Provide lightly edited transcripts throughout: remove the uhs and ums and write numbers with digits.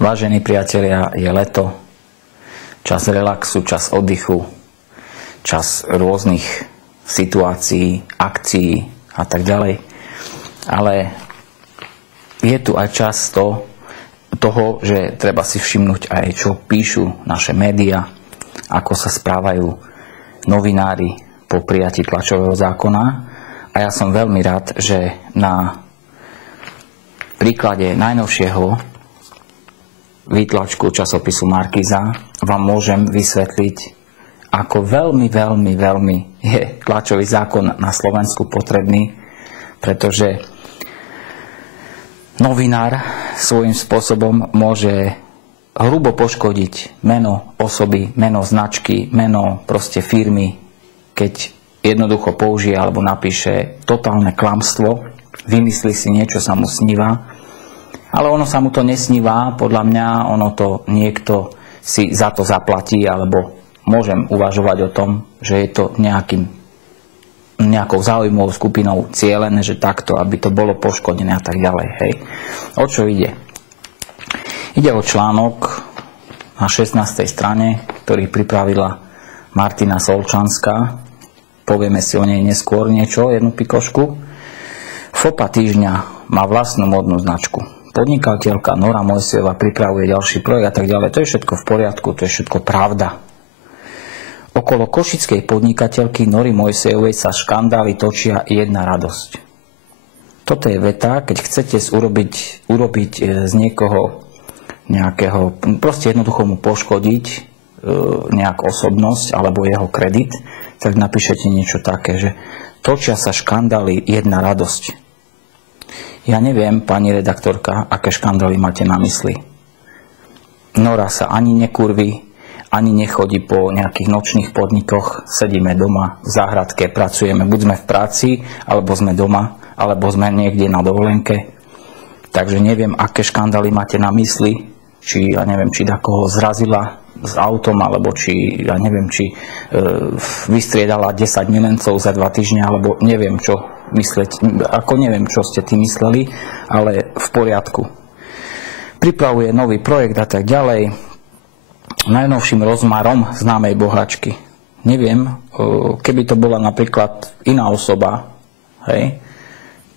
Vážení priatelia, je leto, čas relaxu, čas oddychu, čas rôznych situácií, akcií a tak ďalej. Ale je tu aj čas toho, že treba si všimnúť aj, čo píšu naše médiá, ako sa správajú novinári po prijatí tlačového zákona. A ja som veľmi rád, že na príklade najnovšieho výtlačku časopisu Markíza vám môžem vysvetliť, ako veľmi je tlačový zákon na Slovensku potrebný, pretože novinár svojím spôsobom môže hrubo poškodiť meno osoby, meno značky, meno proste firmy, keď jednoducho použije alebo napíše totálne klamstvo, vymyslí si niečo, sa mu sníva. Ale ono sa mu to nesníva, podľa mňa ono to niekto si za to zaplatí, alebo môžem uvažovať o tom, že je to nejakou záujmovou skupinou cielené, že takto, aby to bolo poškodené a tak ďalej. Hej. O čo ide? Ide o článok na 16. strane, ktorý pripravila Martina Solčanská. Povieme si o nej neskôr niečo, jednu pikošku. FOPA týždňa má vlastnú modnú značku. Podnikateľka Nora Mojsejová pripravuje ďalší projekt a tak ďalej. To je všetko v poriadku, to je všetko pravda. Okolo košickej podnikateľky Nory Mojsejovej sa škandály točia jedna radosť. Toto je veta, keď chcete urobiť z niekoho nejakého, proste jednoducho mu poškodiť nejakú osobnosť alebo jeho kredit, tak napíšete niečo také, že točia sa škandály jedna radosť. Ja neviem, pani redaktorka, aké škandály máte na mysli. Nora sa ani nekurví, ani nechodí po nejakých nočných podnikoch. Sedíme doma v záhradke, pracujeme. Buď sme v práci, alebo sme doma, alebo sme niekde na dovolenke. Takže neviem, aké škandály máte na mysli. Či, ja neviem, či koho zrazila s autom, alebo či, ja neviem, či vystriedala 10 milencov za 2 týždne, alebo neviem, čo mysleť. Ako neviem, čo ste tým mysleli, ale v poriadku. Pripravuje nový projekt a tak ďalej. Najnovším rozmarom známej boháčky. Neviem, keby to bola napríklad iná osoba, hej,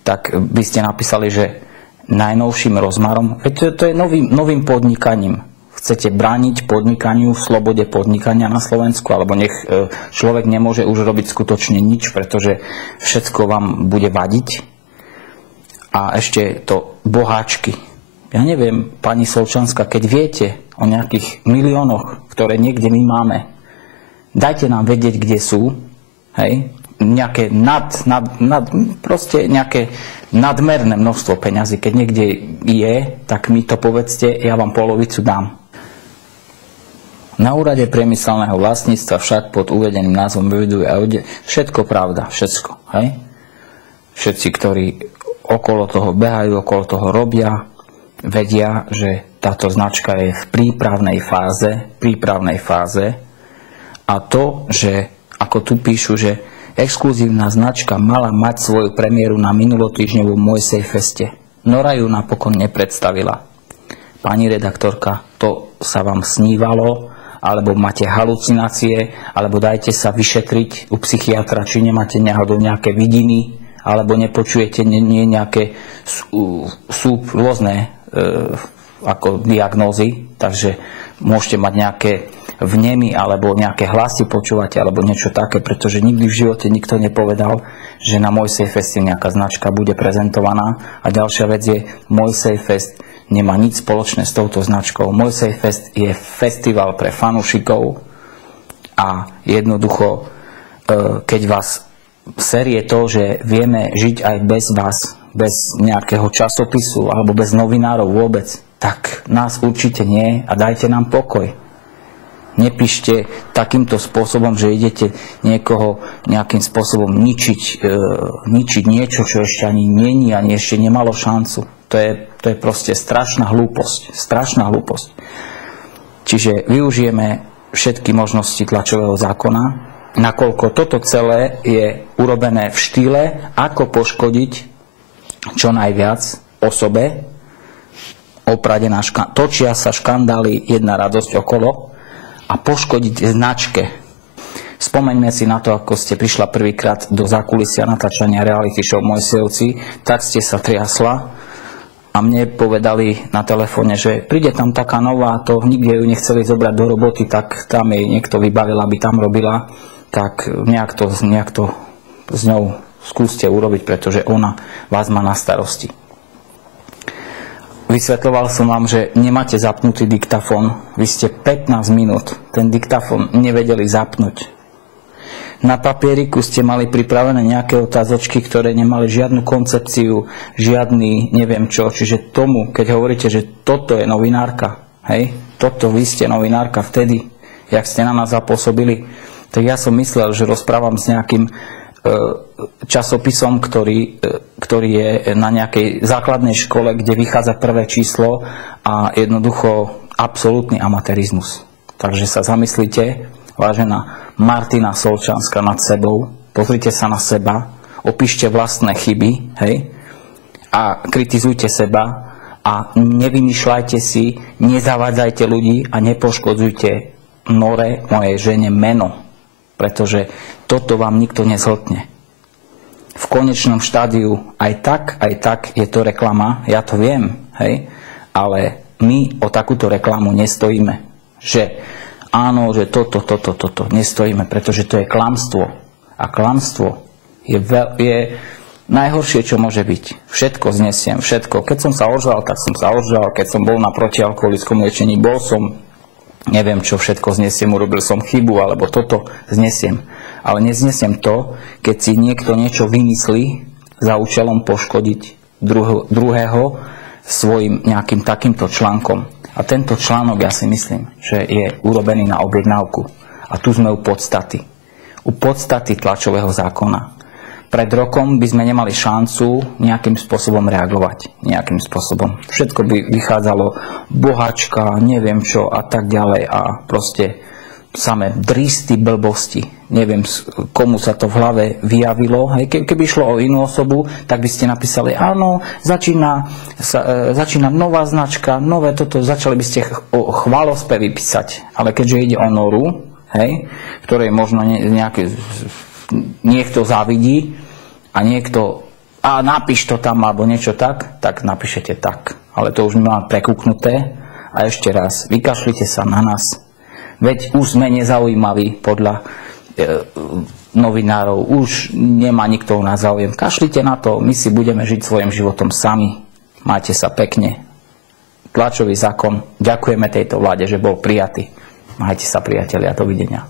tak by ste napísali, že najnovším rozmarom. Veď to je novým podnikaním. Chcete brániť podnikaniu, slobode podnikania na Slovensku, alebo nech človek nemôže už robiť skutočne nič, pretože všetko vám bude vadiť. A ešte to boháčky. Ja neviem, pani Solčanská, keď viete o nejakých miliónoch, ktoré niekde my máme, dajte nám vedieť, kde sú, hej, nejaké proste nejaké nadmerné množstvo peňazí. Keď niekde je, tak mi to povedzte, ja vám polovicu dám. Na úrade priemyselného vlastníctva však pod uvedeným názvom eviduje všetko pravda, všetko. Hej? Všetci, ktorí okolo toho behajú, okolo toho robia, vedia, že táto značka je v prípravnej fáze a to, že ako tu píšu, že exkluzívna značka mala mať svoju premiéru na minulotýždňovom Mojsej feste. Nora ju napokon nepredstavila. Pani redaktorka, to sa vám snívalo, alebo máte halucinácie, alebo dajte sa vyšetriť u psychiatra, či nemáte náhodou nejaké vidiny, alebo nepočujete nejaké sú rôzne ako diagnózy, takže môžete mať nejaké vnemy alebo nejaké hlasy počúvate alebo niečo také, pretože nikdy v živote nikto nepovedal, že na Mojsej feste nejaká značka bude prezentovaná. A ďalšia vec je, Mojsej fest nemá nič spoločné s touto značkou. Mojsej fest je festival pre fanúšikov a jednoducho, keď vás série to, že vieme žiť aj bez vás, bez nejakého časopisu alebo bez novinárov vôbec, tak nás určite nie a dajte nám pokoj. Nepíšte takýmto spôsobom, že idete niekoho nejakým spôsobom ničiť niečo, čo ešte ani není, ani ešte nemalo šancu. To je proste strašná hlúposť. Strašná hlúposť. Čiže využijeme všetky možnosti tlačového zákona, nakoľko toto celé je urobené v štýle, ako poškodiť čo najviac osobe, opradená, točia sa škandály, jedna radosť okolo a poškodiť značke. Spomeňme si na to, ako ste prišla prvýkrát do zákulisia natáčania reality show Mojsejovci, tak ste sa triasla a mne povedali na telefóne, že príde tam taká nová, to nikde ju nechceli zobrať do roboty, tak tam jej niekto vybavil, aby tam robila, tak nejak to s ňou skúste urobiť, pretože ona vás má na starosti. Vysvetľoval som vám, že nemáte zapnutý diktafón. Vy ste 15 minút ten diktafón nevedeli zapnúť. Na papieriku ste mali pripravené nejaké otázočky, ktoré nemali žiadnu koncepciu, žiadny neviem čo. Čiže tomu, keď hovoríte, že toto je novinárka, hej, toto vy ste novinárka vtedy, jak ste na nás zapôsobili, tak ja som myslel, že rozprávam s nejakým časopisom, ktorý je na nejakej základnej škole, kde vychádza prvé číslo a jednoducho absolútny amatérizmus. Takže sa zamyslite, vážená Martina Solčanská, nad sebou, pozrite sa na seba, opíšte vlastné chyby, hej, a kritizujte seba a nevymýšľajte si, nezavádzajte ľudí a nepoškodzujte Nore, mojej žene, meno. Pretože toto vám nikto nezhltne. V konečnom štádiu aj tak je to reklama, ja to viem, hej, ale my o takúto reklamu nestojíme. Že áno, že toto nestojíme, pretože to je klamstvo. A klamstvo je najhoršie, čo môže byť. Všetko znesiem, všetko. Keď som sa ožral, tak som sa ožral. Keď som bol na protialkoholickom liečení, bol som, neviem čo všetko znesiem, urobil som chybu, alebo toto znesiem. Ale neznesiem to, keď si niekto niečo vymyslí za účelom poškodiť druhého svojim nejakým takýmto článkom. A tento článok, ja si myslím, že je urobený na objednávku. A tu sme u podstaty. U podstaty tlačového zákona. Pred rokom by sme nemali šancu nejakým spôsobom reagovať. Nejakým spôsobom. Všetko by vychádzalo bohačka, neviem čo a tak ďalej. A proste samé dristy blbosti. Neviem, komu sa to v hlave vyjavilo. Hej, keby išlo o inú osobu, tak by ste napísali, áno, začína nová značka, nové toto, začali by ste o chválospevy písať. Ale keďže ide o Noru, hej, ktorej možno niekto závidí a napíš to tam alebo niečo tak napíšete tak. Ale to už mám prekúknuté. A ešte raz, vykašlite sa na nás. Veď už sme nezaujímaví podľa novinárov. Už nemá nikto u nás záujem. Kašlite na to, my si budeme žiť svojim životom sami. Máte sa pekne. Tlačový zákon. Ďakujeme tejto vláde, že bol prijatý. Majte sa, priatelia. Dovidenia.